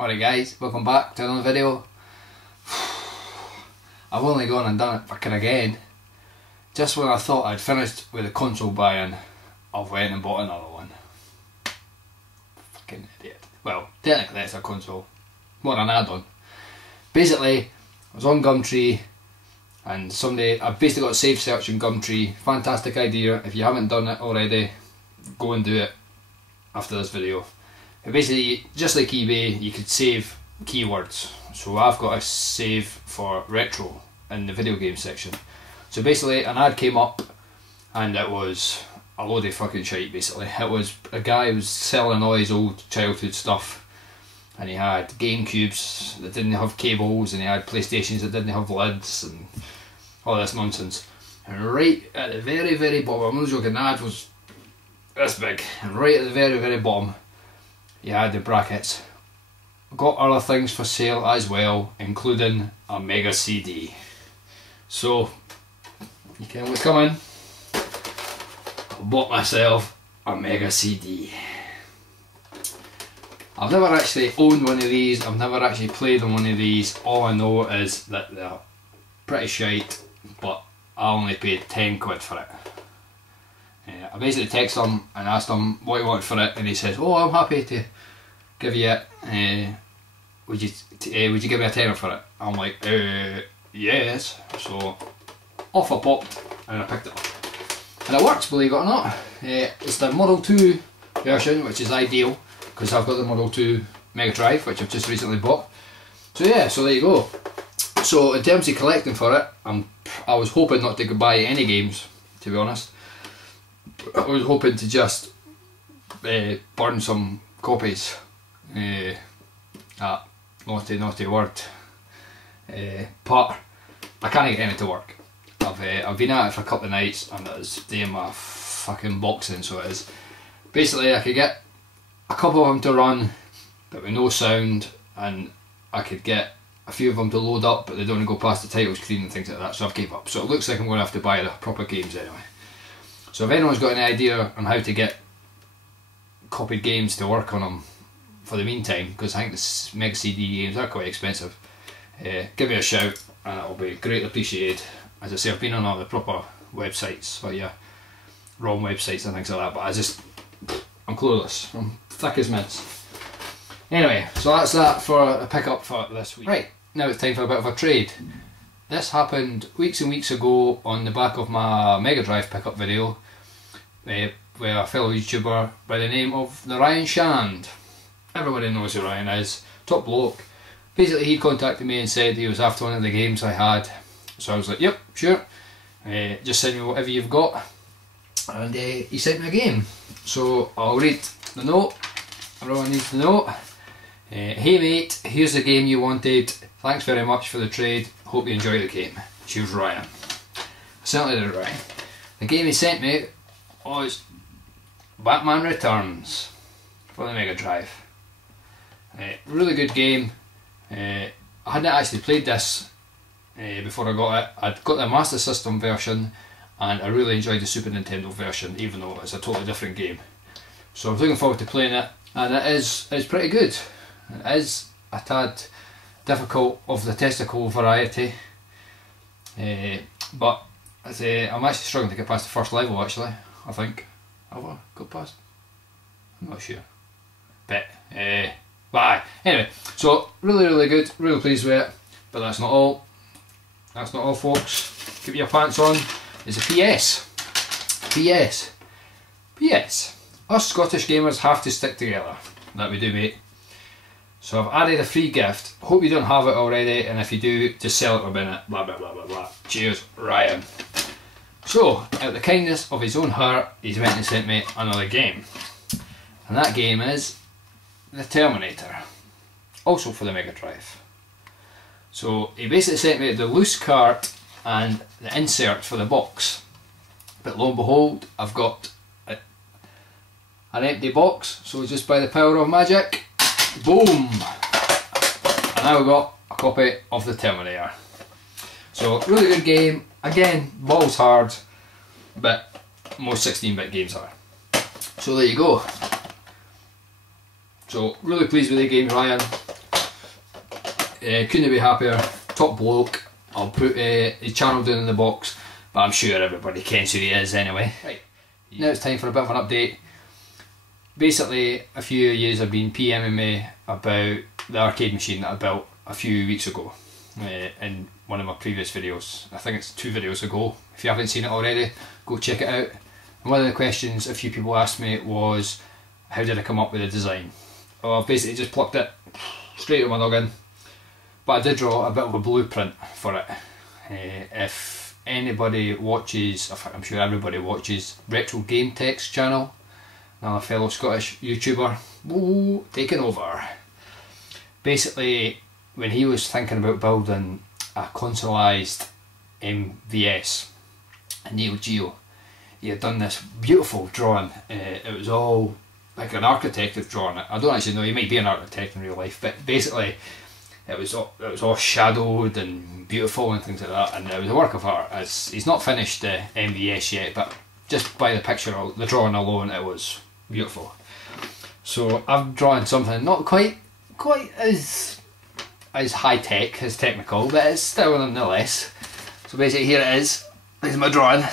Alright guys, welcome back to another video. I've only gone and done it fucking again. Just when I thought I'd finished with the console buy-in, I've went and bought another one. Fucking idiot. Well, technically it's a console. More an add-on. Basically, I was on Gumtree and I've basically got a safe search in Gumtree. Fantastic idea. If you haven't done it already, go and do it after this video. But basically, just like eBay, you could save keywords. So I've got a save for retro in the video game section. So basically an ad came up and it was a load of fucking shite basically. It was a guy who was selling all his old childhood stuff, and he had GameCubes that didn't have cables, and he had PlayStations that didn't have lids and all this nonsense. And right at the very bottom, I'm not joking, the ad was this big, and right at the very bottom you had the brackets, got other things for sale as well, including a mega CD. So you can what's coming. I bought myself a mega CD. I've never actually owned one of these, I've never actually played on one of these. All I know is that they're pretty shite, but I only paid 10 quid for it. I basically texted him and asked him what he wanted for it, and he says, "Oh, I'm happy to give you it. Would you give me a tenner for it?" I'm like, yes. So off I popped and I picked it up, and it works, believe it or not. It's the Model 2 version, which is ideal because I've got the Model 2 Mega Drive, which I've just recently bought. So yeah, so there you go. So in terms of collecting for it, I was hoping not to buy any games, to be honest. I was hoping to just burn some copies. That naughty word. But I can't get any to work. I've been at it for a couple of nights and it's doing my fucking boxing, so it is. Basically I could get a couple of them to run but with no sound, and I could get a few of them to load up but they don't go past the title screen and things like that, so I've gave up. So it looks like I'm going to have to buy the proper games anyway. So if anyone's got any idea on how to get copied games to work on them for the meantime, because I think the Mega CD games are quite expensive, give me a shout and it'll be greatly appreciated. As I say, I've been on all the proper websites for your ROM websites and things like that, but I'm clueless. I'm thick as mince. Anyway, so that's that for a pickup for this week. Right, now it's time for a bit of a trade. This happened weeks and weeks ago on the back of my Mega Drive pickup video with a fellow YouTuber by the name of the Ryan Shand. Everybody knows who Ryan is, top bloke. Basically he contacted me and said he was after one of the games I had, so I was like, yep, sure, just send me whatever you've got, and he sent me a game. So I'll read the note. Everyone needs the note. Hey mate, here's the game you wanted, thanks very much for the trade, hope you enjoy the game. Cheers, Ryan. I certainly did, Ryan. The game he sent me was Batman Returns for the Mega Drive. Really good game. I hadn't actually played this before I got it. I'd got the Master System version and I really enjoyed the Super Nintendo version, even though it's a totally different game. So I was looking forward to playing it, and it's pretty good. It is a tad difficult of the testicle variety, but I'm actually struggling to get past the first level actually, I think. Have I got past? I'm not sure. But aye. Anyway, so really good, really pleased with it. But that's not all. That's not all, folks. Keep your pants on. There's a PS. Us Scottish gamers have to stick together. That we do, mate. So I've added a free gift. Hope you don't have it already, and if you do, just sell it within it. Blah blah blah blah blah. Cheers, Ryan. So, out of the kindness of his own heart, he's went and sent me another game. And that game is The Terminator. Also for the Mega Drive. So he basically sent me the loose cart and the insert for the box. But lo and behold, I've got an empty box. So just by the power of magic, boom! And now we've got a copy of the Terminator. So really good game. Again, balls hard, but most 16-bit games are. So there you go. So really pleased with the game, Ryan. Couldn't be happier. Top bloke. I'll put his channel down in the box, but I'm sure everybody kens who he is anyway. Right, now it's time for a bit of an update. Basically, a few of you have been PMing me about the arcade machine that I built a few weeks ago in one of my previous videos. I think it's 2 videos ago. If you haven't seen it already, go check it out. And one of the questions a few people asked me was, how did I come up with the design? Well, I've basically just plucked it straight out of my noggin, but I did draw a bit of a blueprint for it. If anybody watches, I'm sure everybody watches Retro Game Tech's channel, another fellow Scottish YouTuber, woo, taking over. Basically, when he was thinking about building a consoleized MVS, a Neo Geo, he had done this beautiful drawing. It was all like an architect had drawn it. I don't actually know, he might be an architect in real life, but basically it was all shadowed and beautiful and things like that, and it was a work of art. He's not finished the MVS yet, but just by the picture, the drawing alone, it was beautiful. So I've drawn something not quite as high tech, as technical, but it's still nonetheless. So basically here it is. There's my drawing,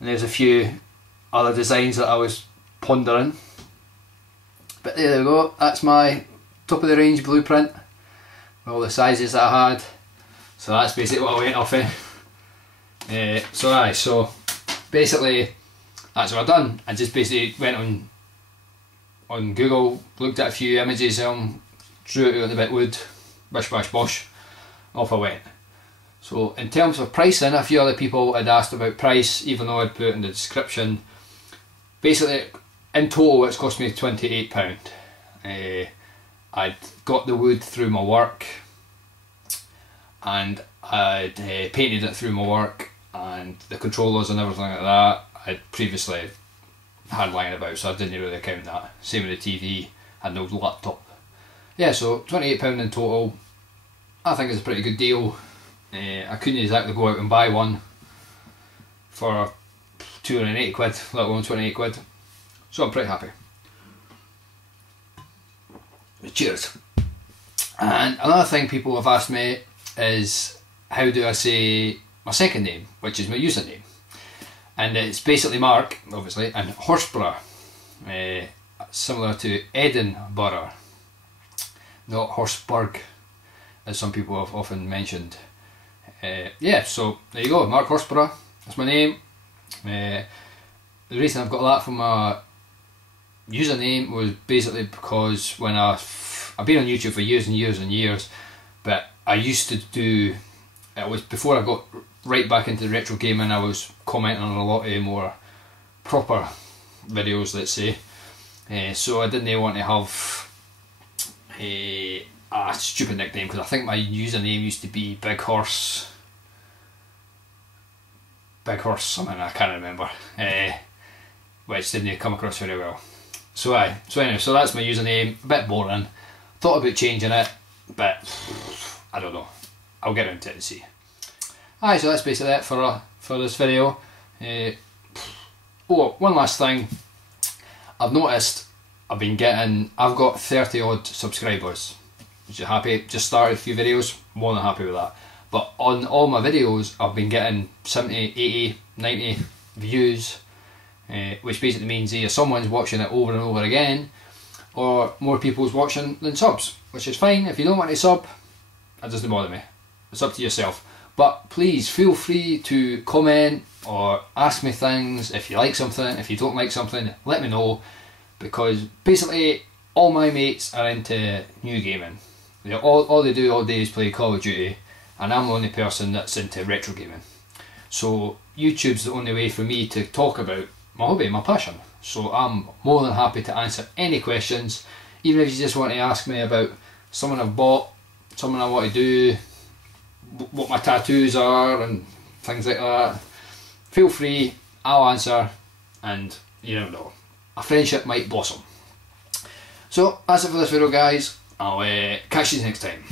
and there's a few other designs that I was pondering, but there we go. That's my top of the range blueprint with all the sizes that I had. So that's basically what I went off in. So basically that's what I've done. I just basically went on Google, looked at a few images of them, drew it out of the bit wood, bish bash bosh, off I went. So in terms of pricing, a few other people had asked about price, even though I'd put it in the description. Basically, in total it's cost me £28. I'd got the wood through my work, and I'd painted it through my work, and the controllers and everything like that I'd previously had lying about, so I didn't really count that. Same with the TV and the laptop. Yeah, so £28 in total. I think it's a pretty good deal. I couldn't exactly go out and buy one for 280 quid, let alone 28 quid. So I'm pretty happy. Cheers. And another thing people have asked me is, how do I say my second name, which is my username? And it's basically Mark, obviously, and Horsburgh, similar to Edinburgh, not Horsburgh, as some people have often mentioned. Yeah, so there you go, Mark Horsburgh, that's my name. The reason I've got that from my username was basically because when I've been on YouTube for years and years and years, but I used to do, it was before I got right back into retro gaming, I was commenting on a lot of more proper videos, let's say. So I didn't want to have a stupid nickname, because I think my username used to be Big Horse something, I can't remember, which didn't come across very well. So anyway, so that's my username. A bit boring. Thought about changing it, but I don't know. I'll get into it and see. Alright, so that's basically it for this video. Oh, one last thing. I've noticed I've got 30 odd subscribers. Which is happy. Just started a few videos, more than happy with that. But on all my videos, I've been getting 70, 80, 90 views, which basically means either someone's watching it over and over again, or more people's watching than subs, which is fine. If you don't want to sub, that doesn't bother me. It's up to yourself. But please feel free to comment or ask me things. If you like something, if you don't like something, let me know, because basically all my mates are into new gaming. All they do all day is play Call of Duty, and I'm the only person that's into retro gaming. So YouTube's the only way for me to talk about my hobby, my passion. So I'm more than happy to answer any questions, even if you just want to ask me about something I've bought, something I want to do, what my tattoos are and things like that. Feel free, I'll answer, and you never know, a friendship might blossom. So that's it for this video, guys. I'll catch you next time.